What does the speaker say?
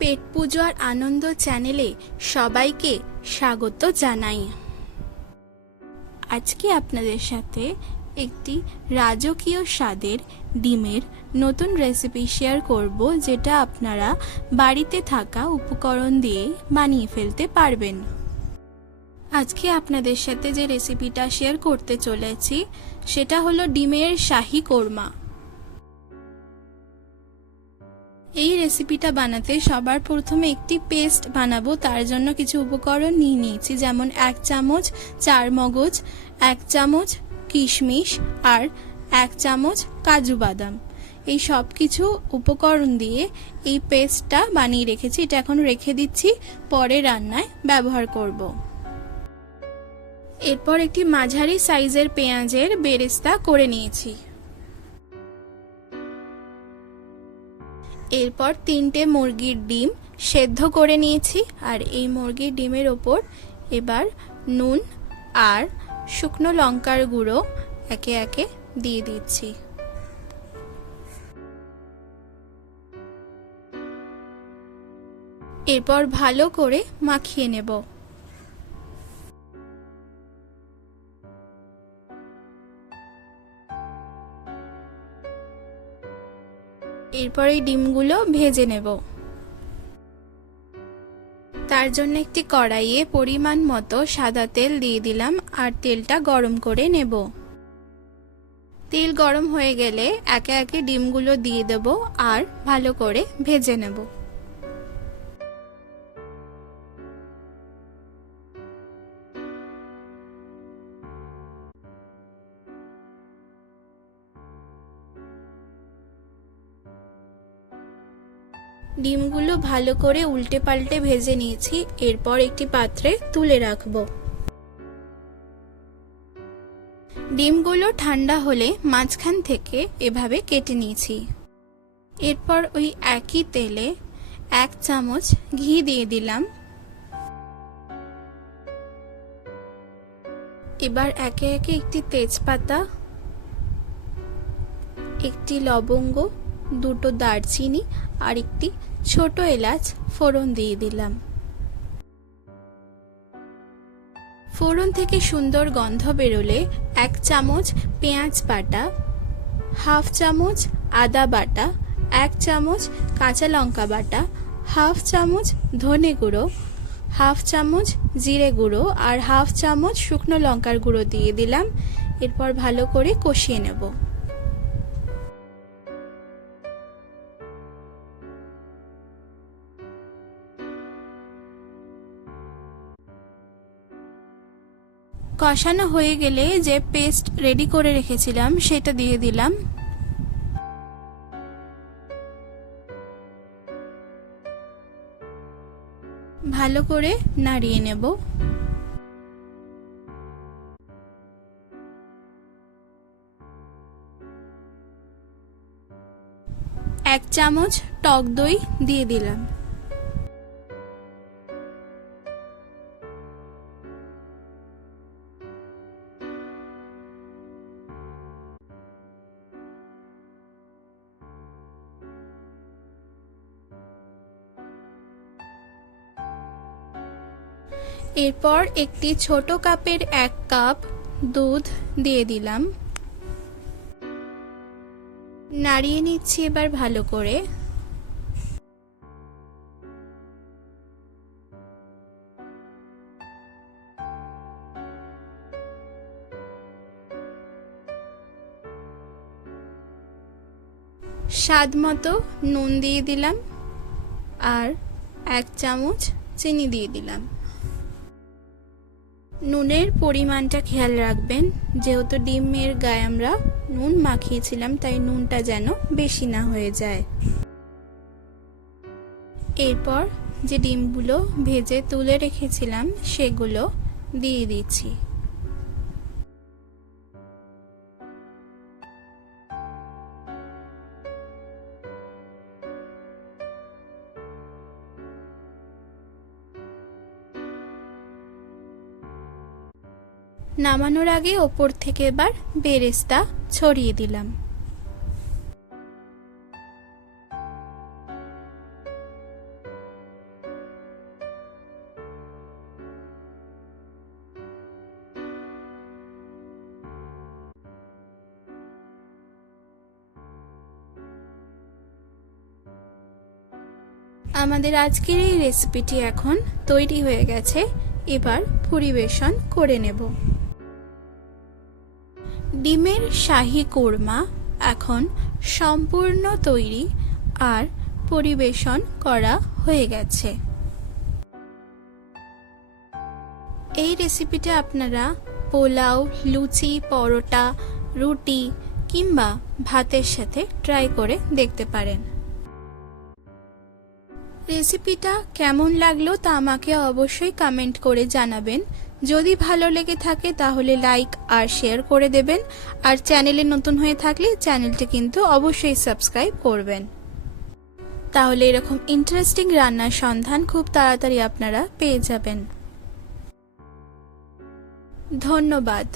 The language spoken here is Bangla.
পেট পুজো আর আনন্দ চ্যানেলে সবাইকে স্বাগত জানাই। আজকে আপনাদের সাথে একটি রাজকীয় স্বাদের ডিমের নতুন রেসিপি শেয়ার করব, যেটা আপনারা বাড়িতে থাকা উপকরণ দিয়ে বানিয়ে ফেলতে পারবেন। আজকে আপনাদের সাথে যে রেসিপিটা শেয়ার করতে চলেছি সেটা হলো ডিমের শাহী কোরমা। এই রেসিপিটা বানাতে সবার প্রথমে একটি পেস্ট বানাবো। তার জন্য কিছু উপকরণ নিয়ে নিয়েছি, যেমন 1 চামচ চারমগজ, 1 চামচ কিশমিশ আর 1 চামচ কাজু বাদাম। এই সব কিছু উপকরণ দিয়ে এই পেস্টটা বানিয়ে রেখেছি। এটা এখন রেখে দিচ্ছি, পরে রান্নায় ব্যবহার করব। এরপর একটি মাঝারি সাইজের পেঁয়াজের বেরেস্তা করে নিয়েছি। এরপর 3টে মুরগির ডিম সেদ্ধ করে নিয়েছি, আর এই মুরগির ডিমের ওপর এবার নুন আর শুকনো লঙ্কার গুঁড়ো একে একে দিয়ে দিচ্ছি। এরপর ভালো করে মাখিয়ে নেব। এরপর এই ডিমগুলো ভেজে নেব। তার জন্য একটি কড়াইয়ে পরিমাণ মতো সাদা তেল দিয়ে দিলাম, আর তেলটা গরম করে নেব। তেল গরম হয়ে গেলে একে একে ডিমগুলো দিয়ে দেব আর ভালো করে ভেজে নেব। ডিমগুলো ভালো করে উল্টে পাল্টে ভেজে নিয়েছি। এরপর একটি পাত্রে তুলে রাখবো। ডিমগুলো ঠান্ডা হলে মাঝখান থেকে এভাবে কেটে নিয়েছি। এরপর ওই একই তেলে 1 চামচ ঘি দিয়ে দিলাম। এবার একে একে একটি তেজপাতা, একটি লবঙ্গ, 2টো দারচিনি আর একটি ছোট এলাচ ফোড়ন দিয়ে দিলাম। ফোড়ন থেকে সুন্দর গন্ধ বেরোলে 1 চামচ পেঁয়াজ বাটা, 1/2 চামচ আদা বাটা, 1 চামচ কাঁচা লঙ্কা বাটা, 1/2 চামচ ধনে গুঁড়ো, 1/2 চামচ জিরে গুঁড়ো আর 1/2 চামচ শুকনো লঙ্কার গুঁড়ো দিয়ে দিলাম। এরপর ভালো করে কষিয়ে নেব। কষানো হয়ে গেলে যে পেস্ট রেডি করে রেখেছিলাম সেটা দিয়ে দিলাম। ভালো করে নাড়িয়ে নেব। 1 চামচ টক দই দিয়ে দিলাম। এরপর একটি ছোট কাপের 1 কাপ দুধ দিয়ে দিলাম। নাড়িয়ে নিচ্ছি এবার ভালো করে। স্বাদ মতো নুন দিয়ে দিলাম আর 1 চামচ চিনি দিয়ে দিলাম। নুনের পরিমাণটা খেয়াল রাখবেন, যেহেতু ডিমের গায়ে আমরা নুন মাখিয়েছিলাম, তাই নুনটা যেন বেশি না হয়ে যায়। এরপর যে ডিমগুলো ভেজে তুলে রেখেছিলাম সেগুলো দিয়ে দিচ্ছি। নামানোর আগে ওপর থেকে এবার বেরেস্তা ছড়িয়ে দিলাম। আমাদের আজকের এই রেসিপিটি এখন তৈরি হয়ে গেছে। এবার পরিবেশন করে নেব। ডিমের শাহী কোরমা এখন সম্পূর্ণ তৈরি আর পরিবেশন করা হয়ে গেছে। এই রেসিপিটা আপনারা পোলাও, লুচি, পরোটা, রুটি কিংবা ভাতের সাথে ট্রাই করে দেখতে পারেন। রেসিপিটা কেমন লাগলো তা আমাকে অবশ্যই কমেন্ট করে জানাবেন। যদি ভালো লেগে থাকে তাহলে লাইক আর শেয়ার করে দেবেন, আর চ্যানেলে নতুন হয়ে থাকলে চ্যানেলটি কিন্তু অবশ্যই সাবস্ক্রাইব করবেন। তাহলে এরকম ইন্টারেস্টিং রান্নার সন্ধান খুব তাড়াতাড়ি আপনারা পেয়ে যাবেন। ধন্যবাদ।